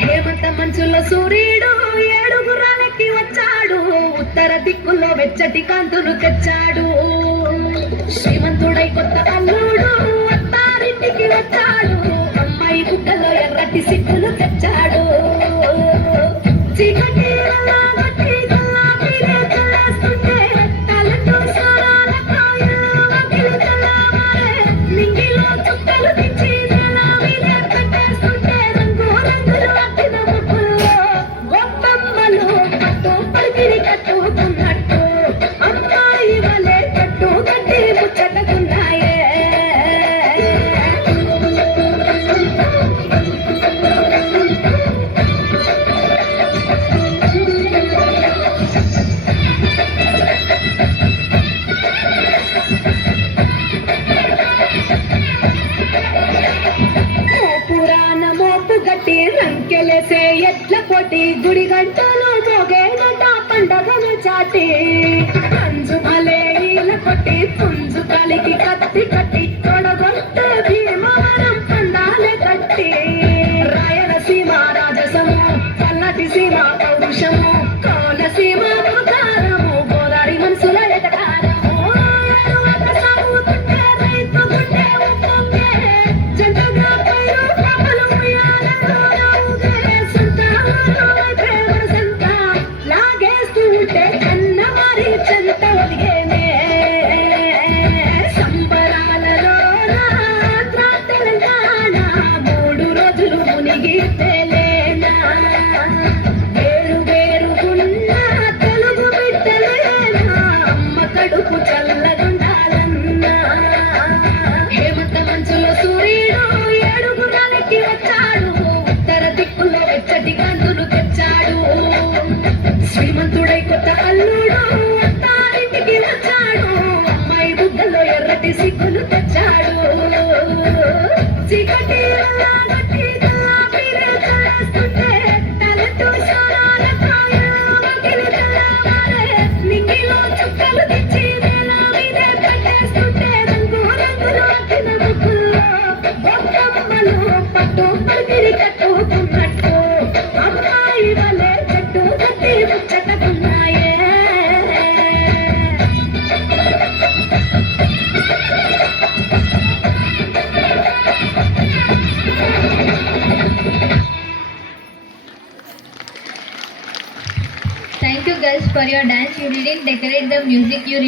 హేమంత మంచులో సూర్యుడు ఏడుగురాలకి వచ్చాడు, ఉత్తర దిక్కుల్లో వెచ్చటి కాంతులు తెచ్చాడు. శ్రీమంతుడై కొత్త అల్లుడు అత్తారింటికి వచ్చాడు, అమ్మాయి గుడ్డలో ఎర్రటి సిక్కులు తెచ్చాడు. చీకటి రంకెలేసే ఎట్ల కొట్టి గుడి గంటలు మోగేనట పండగను చాటి, కంజు భలే ఈల కొట్టి పుంజు కలికి కత్తి కట్టి తొడగొట్టే భీమవరం పండాలే కట్టి. రాయలసీమ రాజసము, పల్లటి సీమ పౌరుషము, కోనసీమ అవతారము, గోదారి మనసుల ఎటకారము. రైతు గుండె ఉప్పొంగే జంతుగా పైరు పాపలు శ్రీమంతుడై కొత్త అల్లుడు అత్తారింటికి వచ్చాడు, అమ్మాయి బుద్ధలో ఎర్రటి సిగ్గులు తెచ్చాడు. చీకటి నింగిలో చుక్కలు తెచ్చి పెట్టేస్తుంటే రంగు రంగులు అక్కిన ముగ్గుల్లో బొమ్మలు పట్టు పరిగిరి కట్టుకున్నట్టు అమ్మాయి వలే చెట్టు కట్టి ముచ్చటకున్నాయే. Thank you girls for your dance. You didn't decorate the music, you